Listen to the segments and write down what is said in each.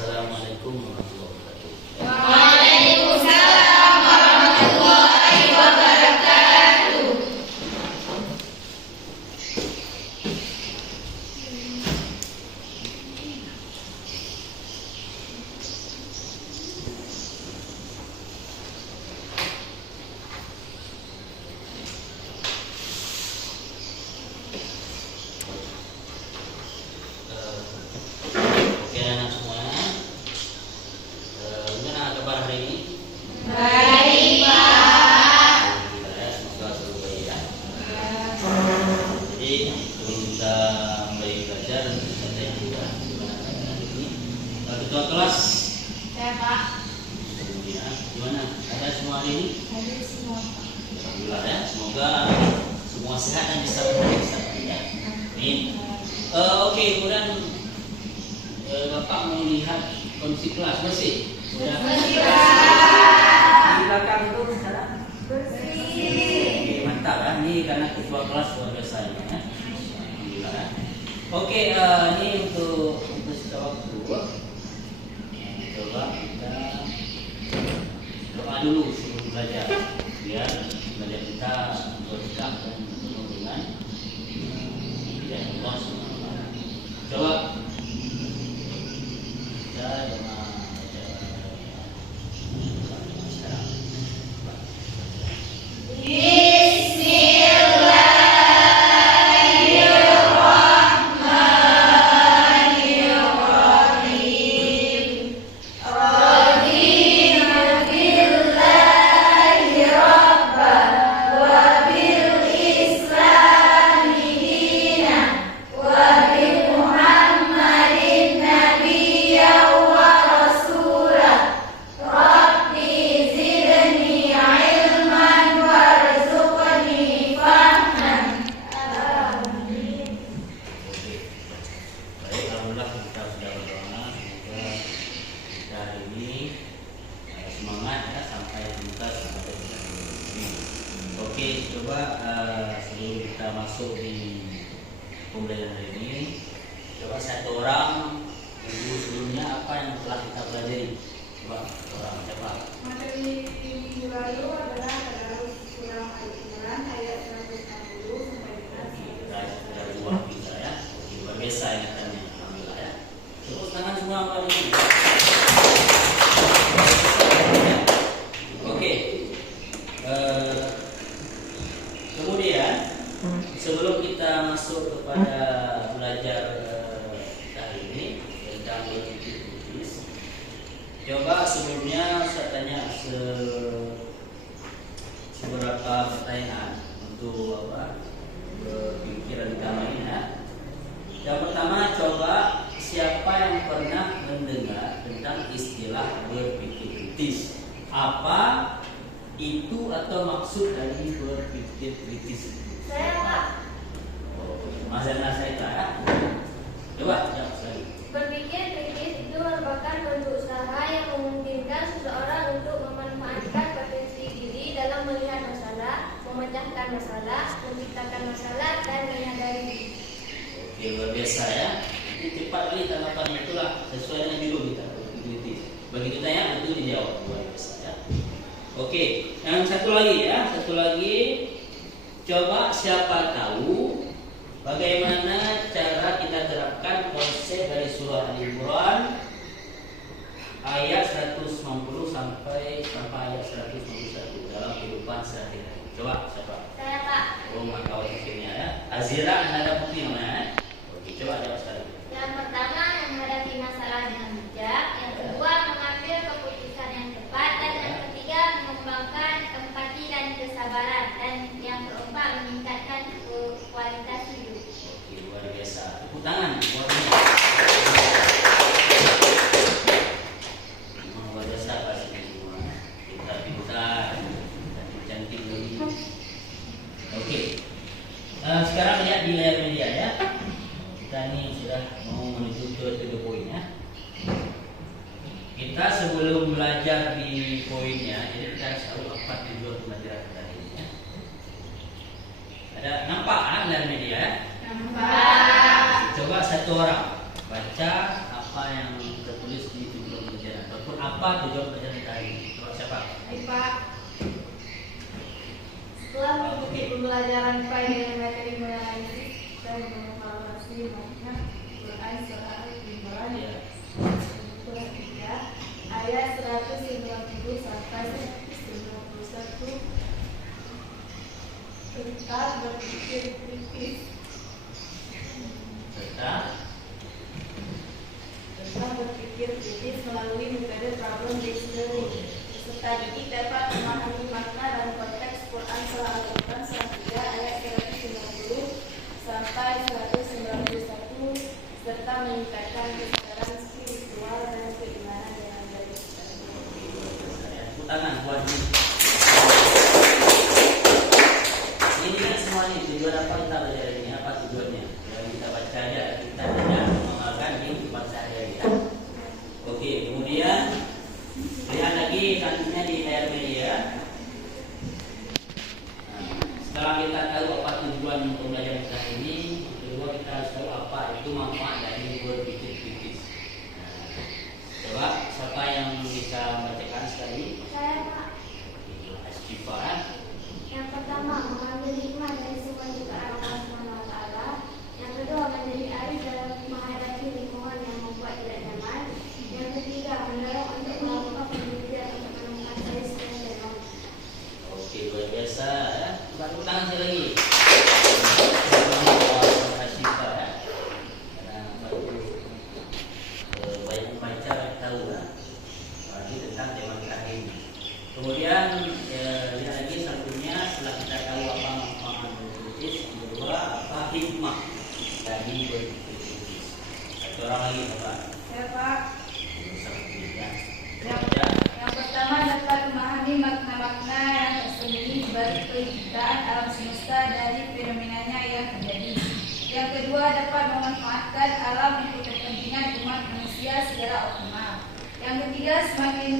Assalamualaikum warahmatullahi wabarakatuh. Waalaikumsalam warahmatullahi wabarakatuh. Oke anak semuanya, gimana kabar hari ini? Baik, Pak. Alhamdulillah, semoga selalu baik ya. Jadi sebelum kita mulai belajar, kita tanya juga gimana keadaan hari ini. Ketua kelas, Saya, Pak. ya, gimana? Ada semua hari ini? Hadir semua, Pak. Alhamdulillah ya, semoga semua sehat dan bisa bekerja ya. Amin. Oke, kemudian Bapak mau lihat kondisi kelas bersih. Sudah. Bersih, Di belakang itu sekarang. Bersih. Oke, mantap ya. Ini karena ketua kelas luar biasa ya. Alhamdulillah ya. Oke, ini untuk sisa waktu. Coba kita doa dulu sebelum belajar, biar belajar kita berkah dan penuh dengan hidayah Allah Subhanahu wa Ta'ala. Coba kita doa sekarang. Bismillahirrahmanirrahim. Raditu billahi rabban wa bil islami dinan wa bi Muhammadin nabiyyan wa rasulah. Rabbi zidni ilman warzuqni fahman. Amin. Baik, alhamdulillah kita sudah berdoa. Semoga kita hari ini semangat ya sampai tuntas sampai ini. Oke, coba sebelum kita masuk di pembelajaran hari ini, coba satu orang dulu sebelumnya apa yang telah kita pelajari. Coba satu orang siapa? Materi minggu lalu adalah Tadarus surah Al-Imran ayat 160 sampai dengan Kita sudah dua bisa ya. Oke, luar biasa ingatannya. Alhamdulillah ya. Tepuk tangan semua Pak ini. Oke. Kemudian sebelum kita masuk kepada belajar hari ini tentang berpikir kritis, coba sebelumnya saya tanya seberapa pertanyaan untuk berpikir agama ini ya. Yang pertama, coba siapa yang pernah mendengar tentang istilah berpikir kritis? Apa itu atau maksud dari berpikir kritis? Saya, Pak. Mas Zana saya ya. Coba jawab sekali. Berpikir kritis itu merupakan bentuk usaha yang memungkinkan seseorang untuk memanfaatkan potensi diri dalam melihat masalah, memecahkan masalah, menciptakan masalah, dan menyadari diri. Oke, luar biasa ya. Ini cepat kali tanggapannya, itulah sesuai dengan judul kita berpikir kritis. Begitu tanya itu dijawab, luar biasa ya. Oke, yang satu lagi ya, satu lagi. Coba siapa tahu bagaimana cara kita terapkan konsep dari surah Al-Imran ayat 190 sampai ayat 191 dalam kehidupan sehari-hari. Coba siapa? Saya, Pak. Oh, kawan hasilnya ya. Azira, Anda putih namanya. Oke, coba jawab sekali. Yang pertama, menghadapi masalah dengan bijak. Yang kedua, mengambil keputusan yang tepat. Dan yang ketiga, mengembangkan empati dan kesabaran. Dan yang keempat, meningkatkan kualitas hidup. Oke, luar biasa. Tepuk tangan. Luar biasa. Memang luar biasa pasti semua. Pintar-pintar, cantik lagi. Oke. Sekarang lihat di layar media ya. Kita ini sudah mau menuju ke poin ya. Kita sebelum belajar di poinnya, jadi kita harus tahu apa tujuan pembelajaran kita ini ya. Ada nampak layar media ya? Nampak. Coba satu orang baca apa yang tertulis di tujuan pelajaran ataupun apa tujuan pelajaran kita hari ini. Coba siapa? Baik, Pak. Setelah mengikuti pembelajaran IPA dengan materi menganalisis dan mengevaluasi makna Quran surah Al-Imran Ya. surah 3 ayat 190 sampai 191 tentang berpikir kritis tentang berpikir kritis melalui metode problem based learning. Peserta didik dapat memahami makna dan konteks Quran surah Al-Imran surah 3 ayat 190 sampai 191 serta meningkatkan kesadaran spiritual dan keimanan dengan garis Tepuk tangan buat ini. Ini kan semuanya tujuan apa kita belajar ini? Apa tujuannya? Yang kita baca aja, kita tidak mengamalkan di tempat sehari-hari. Ya. Oke, kemudian lihat lagi selanjutnya di layar media. Nah, setelah kita tahu apa tujuan pembelajaran kita ini, kedua kita harus tahu apa itu manfaat dari berpikir kritis. Nah, coba siapa yang bisa membacakan sekali? Saya Pak. Asyifa, ya. Yang pertama, mengambil hikmah dari semua ciptaan Allah SWT. Yang kedua, menjadi arif dalam menghadapi lingkungan yang membuat tidak nyaman. Yang ketiga, mendorong untuk melakukan penelitian untuk menemukan solusi dan teknologi. Oke, luar biasa ya. Tepuk tangan sekali lagi. Asyifa, ya. Karena baru banyak membaca tahu ya. Lagi tentang tema kita hari ini. Kemudian lihat lagi selanjutnya setelah kita tahu apa manfaat berkritis, yang kedua apa hikmah dari berkritis. Satu orang lagi Pak. Ya, Pak. Ya. Yang pertama dapat memahami makna-makna yang tersembunyi di balik penciptaan alam semesta dari fenomenanya yang terjadi. Yang kedua dapat memanfaatkan alam untuk kepentingan umat manusia secara optimal. Yang ketiga semakin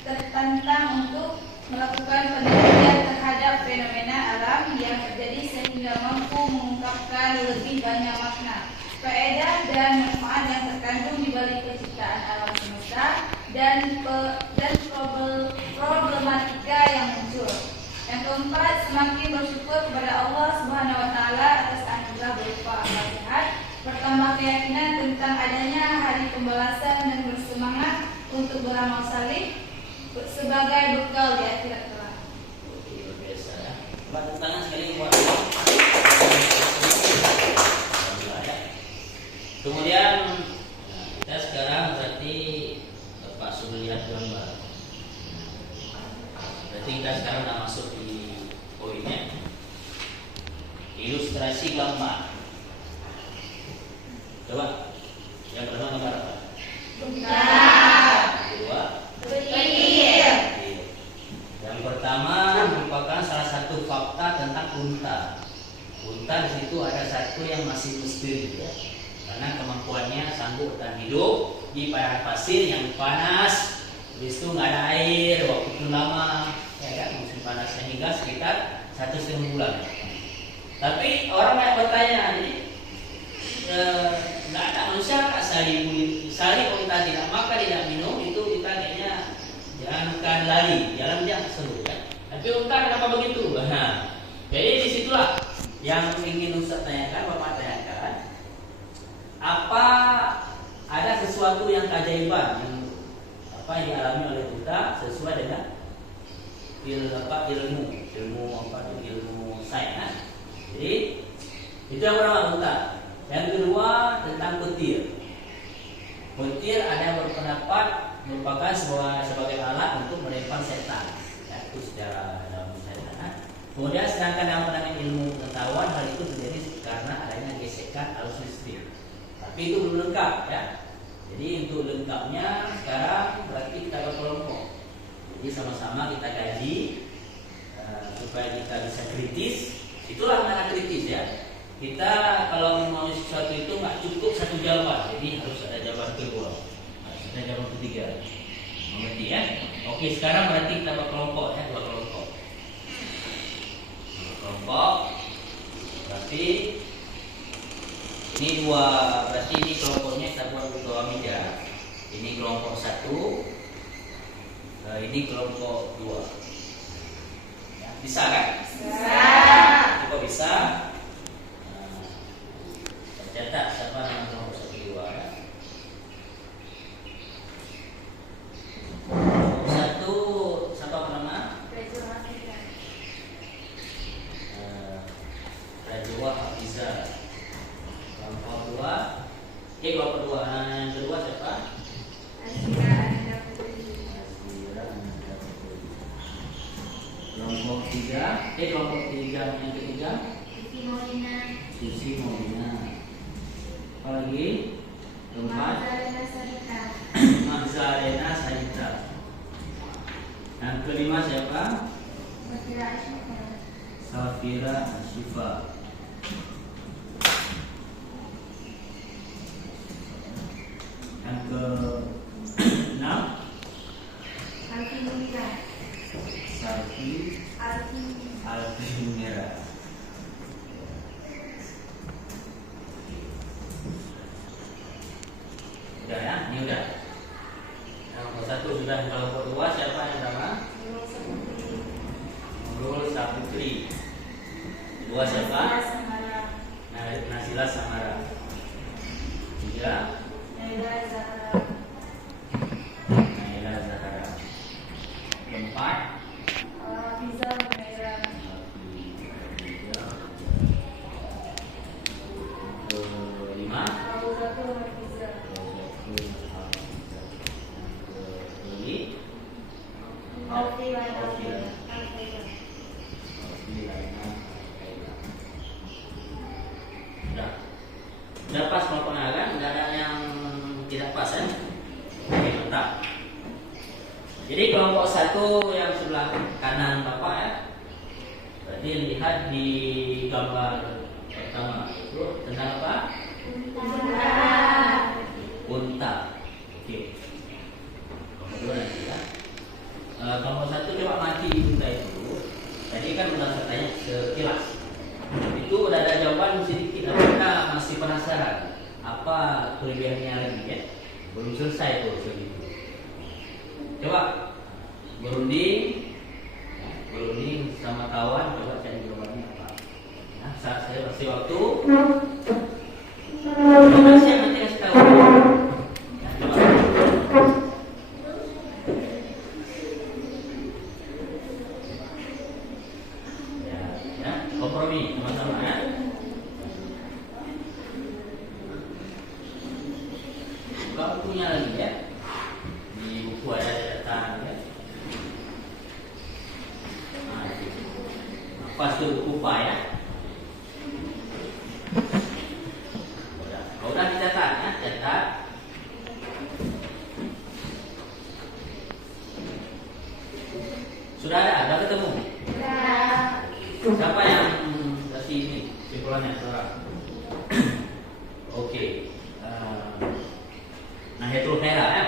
tertantang untuk melakukan penelitian terhadap fenomena alam yang terjadi sehingga mampu mengungkapkan lebih banyak makna, faedah dan manfaat yang terkandung di balik penciptaan alam semesta dan problematika yang muncul. Yang keempat, semakin bersyukur kepada Allah Subhanahu wa taala atas anugerah berupa akal sehat, bertambah keyakinan tentang adanya hari pembalasan dan bersemangat untuk beramal saleh sebagai bekal di akhirat kelak. Oke, luar biasa ya. Tepuk tangan sekali buat. Ya. Kemudian kita sekarang berarti Bapak sudah lihat gambar. Berarti kita sekarang sudah masuk di poinnya. Ilustrasi gambar. Coba. Yang pertama gambar apa? Kedua. Yang pertama merupakan salah satu fakta tentang unta. Unta di situ ada satu yang masih misteri ya. Karena kemampuannya sanggup bertahan hidup di padang pasir yang panas. Habis itu nggak ada air waktu itu lama, ya kan musim panas sehingga sekitar 1,5 bulan. Tapi orang banyak bertanya, jadi nggak ada manusia nggak sehari unta tidak makan tidak minum itu kita kayaknya jangan lari, jalan dia seru kan. Tapi unta kenapa begitu? Nah, jadi disitulah yang ingin Ustaz tanyakan, Bapak tanyakan. Apa ada sesuatu yang keajaiban yang apa yang dialami oleh unta sesuai dengan ilmu sains? Jadi itu yang pertama unta. Yang kedua tentang petir. Petir ada yang berpendapat merupakan sebagai alat untuk melempar setan. Ya, itu secara dalam setan. Kemudian sedangkan dalam pandangan ilmu pengetahuan hal itu terjadi karena adanya gesekan arus listrik. Tapi itu belum lengkap ya. Jadi untuk lengkapnya sekarang berarti kita berkelompok. Jadi sama-sama kita kaji supaya kita bisa kritis. Itulah makna kritis ya. Kita kalau mau sesuatu itu nggak cukup satu jawaban, jadi harus ada jawaban kedua, harus ada jawaban ketiga. Mengerti ya? Oke, sekarang berarti kita berkelompok ya, dua kelompok. Kelompok. Berarti ini kelompoknya kita buat dua meja. kelompok 1, ini kelompok 2. Ya, bisa kan? Bisa. Kok bisa? Catat siapa nama kelompok 1, 2 ya. Kelompok 1 siapa nama? Rajwa Hafiza. Kelompok 2. Kelompok 2. Yang kedua siapa? Azira Ananda Putri. Azira Ananda Putri. Kelompok 3. Kelompok 3 yang ketiga? Siti Maulina. Susi Maulina. Apa lagi? Keempat? Mazalena Sarita. Magdalena Sarita. Yang kelima siapa? Safira Ashifa. Safira Ashifa. Yang ke-6 Alfi Munira. Safi Alfimera. Udah ya, ini udah. Yang ke-1 sudah. Kelompok 2 siapa yang pertama? Nurul Saputri. Kedua siapa? Nasila Samara. 3 Naila Zahra. Naila Zahara. 4 Hafiza Humaira. 5 Fauzatul Hafiza. Alfi Laila. Udah pas kelompok kan? Nggak ada yang tidak pas ya? Oke, mantap. Jadi kelompok 1 yang sebelah kanan Bapak ya. Berarti lihat di gambar pertama itu tentang apa? Unta. Oke. Kelompok 2 nanti ya. Kelompok 1 coba mati unta itu. Tadi kan udah saya tanya sekilas. Itu udah ada jawaban sedikit. Apakah masih penasaran apa kelebihannya lagi ya? Belum selesai tuh segitu. Coba berunding sama kawan, coba cari jawabannya apa. Nah, saat saya kasih waktu. Coba saya nanti kasih tahu. Ya, coba. Ya, kompromi sama-sama ya. Buka bukunya lagi ya. Di buku ada catatan ya. Nah, itu. Pas tuh buku Pak ya. Udah dicatat ya, catat. Sudah ada ketemu. Siapa yang kasih ini simpulannya saudara? Oke. Nahiatul Khaira ya.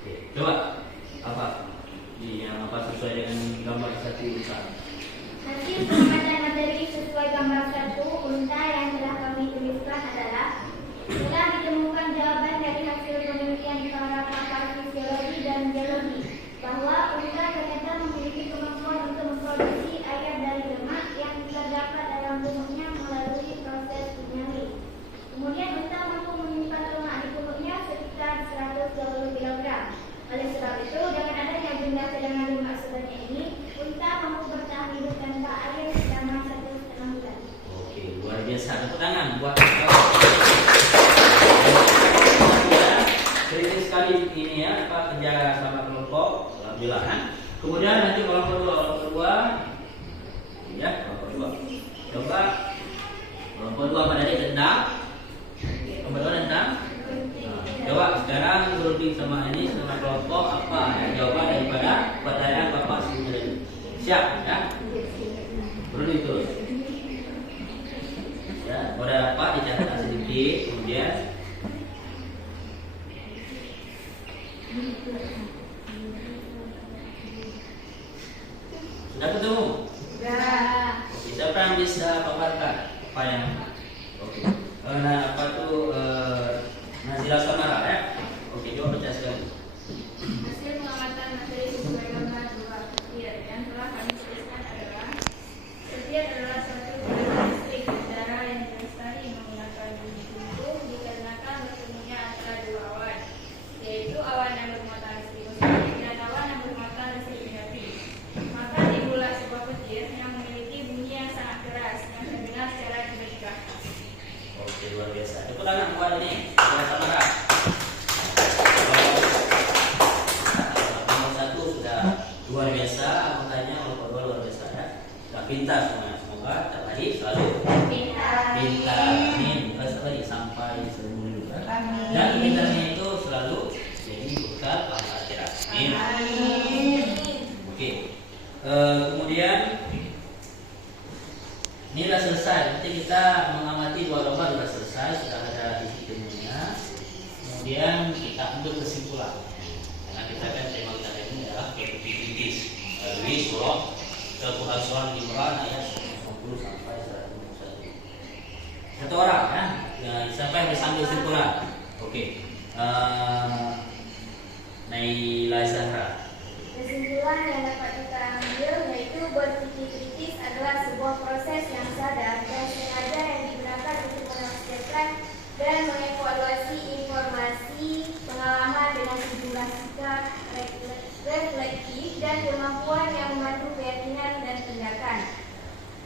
Oke. Coba apa? Yang apa sesuai dengan gambar 1 unta? Hasil pengumpulan materi sesuai gambar 1 unta yang telah kami tuliskan adalah telah ditemukan jawaban dari hasil penelitian para pakar fisiologi dan biologi bahwa unta ternyata memiliki kemampuan untuk memproduksi air dari lemak yang terdapat dalam tubuhnya melalui proses kimiawi. Kemudian unta mampu menyimpan lemak di tubuhnya sekitar 120 kg. Oleh sebab itu, dengan adanya jumlah cadangan lemak sebanyak ini, unta mampu bertahan hidup tanpa air selama 1,5 bulan. Oke, luar biasa. Tepuk tangan buat kritis sekali ini ya, Pak, kerja sama kelompok. Alhamdulillah kan. Kemudian nanti kelompok 2 ya, kelompok 2. Coba kelompok 2 pada dia tendang. Kelompok 2 tendang. Coba sekarang berunding sama ini sama kelompok apa ya, jawaban daripada pertanyaan Bapak sebelumnya. Siap ya? Berunding terus. Ya, udah dapat dicatat sedikit, kemudian sudah ketemu? Sudah. Oke, siapa yang bisa paparkan apa yang nah apa tuh Nazila Samara ya? Oke, coba baca sekali. Dan kebaikannya itu selalu jadi bekal pahala akhirat. Amin. Oke. Kemudian ini sudah selesai. Nanti kita mengamati 2 gambar sudah selesai, sudah ada isi ilmunya. Kemudian kita ambil kesimpulan. Karena kita kan tema kita ini adalah kritis. Dari surah Al-Quran surah Al-Imran ayat 90 sampai 101. Satu orang ya, sampai sambil kesimpulan. Oke. Naila Zahra. Kesimpulan yang dapat kita ambil yaitu berpikir kritis adalah sebuah proses yang sadar dan sengaja yang digunakan untuk menafsirkan dan mengevaluasi informasi pengalaman dengan sejumlah sikap reflektif dan kemampuan yang memandu keyakinan dan tindakan.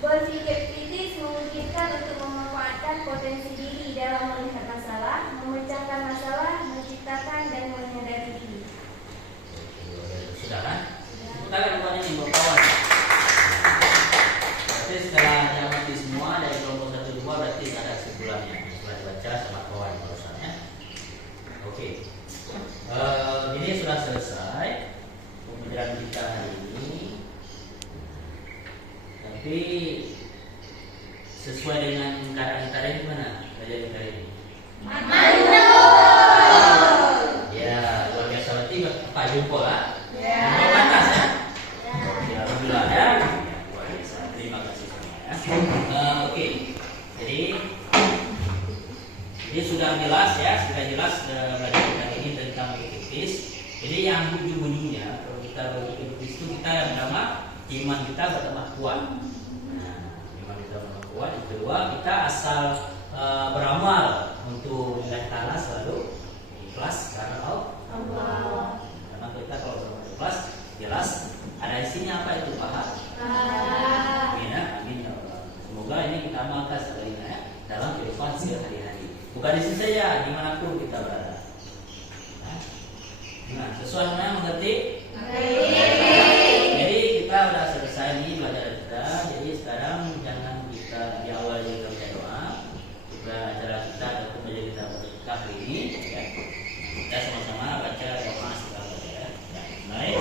Berpikir kritis memungkinkan untuk memanfaatkan potensi diri dalam melihat masalah, memecahkan masalah, menciptakan dan menyadari diri. Sudah kan? Kita lakukan ini berkawan. Berarti setelah diamati semua dari kelompok 1 2 berarti ada kesimpulannya. Setelah dibaca sama kawan barusan ya. Oke. Ini sudah selesai pembelajaran kita hari ini. Tapi sesuai dengan keadaan kita ini gimana? Belajar kali ini. Ya, luar biasa berarti Pak jempol lah. Pantas ya. Ya, alhamdulillah ya. Luar biasa. Terima kasih semua ya. Oke. Jadi ini sudah jelas ya, sudah jelas belajar kali ini tentang kritis. Jadi yang bunyi-bunyinya kalau kita berpikir kritis itu kita yang pertama iman kita bertambah kuat. Nah, iman kita bertambah kuat. Yang kedua kita asal beramal untuk Allah Ta'ala selalu ikhlas karena Allah. Karena kita kalau beramal ikhlas jelas ada isinya apa itu pahala. Amin ya, amin ya Allah. Semoga ini kita amalkan sekalinya ya dalam kehidupan sehari-hari. Bukan di sini saja, dimanapun kita berada. Nah, sesuai dengan mengerti? Jadi kita sudah selesai nih belajar kita. Jadi sekarang jangan kita di awal kita baca doa. Kita acara kita atau belajar kita berkah ini. Ya. Kita sama-sama baca doa sekarang ya. Baik.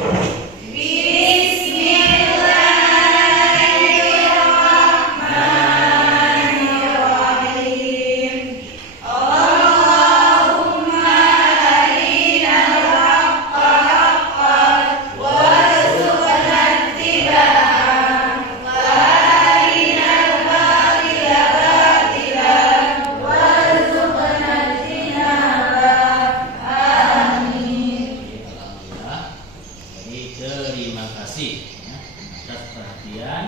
Terima kasih ya, atas perhatian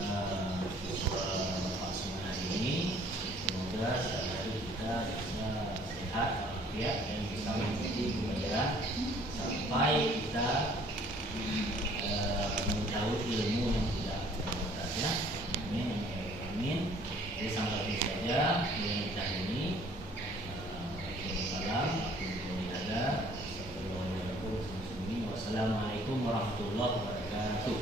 Bapak semua hari ini. Semoga sehari-hari kita bisa sehat, walafiat dan bisa mengikuti pembelajaran sampai kita mencari ilmu yang tidak terbatas ya. Amin, amin. Jadi sampai di sini saja yang kita ini. Wassalamualaikum warahmatullahi wabarakatuh.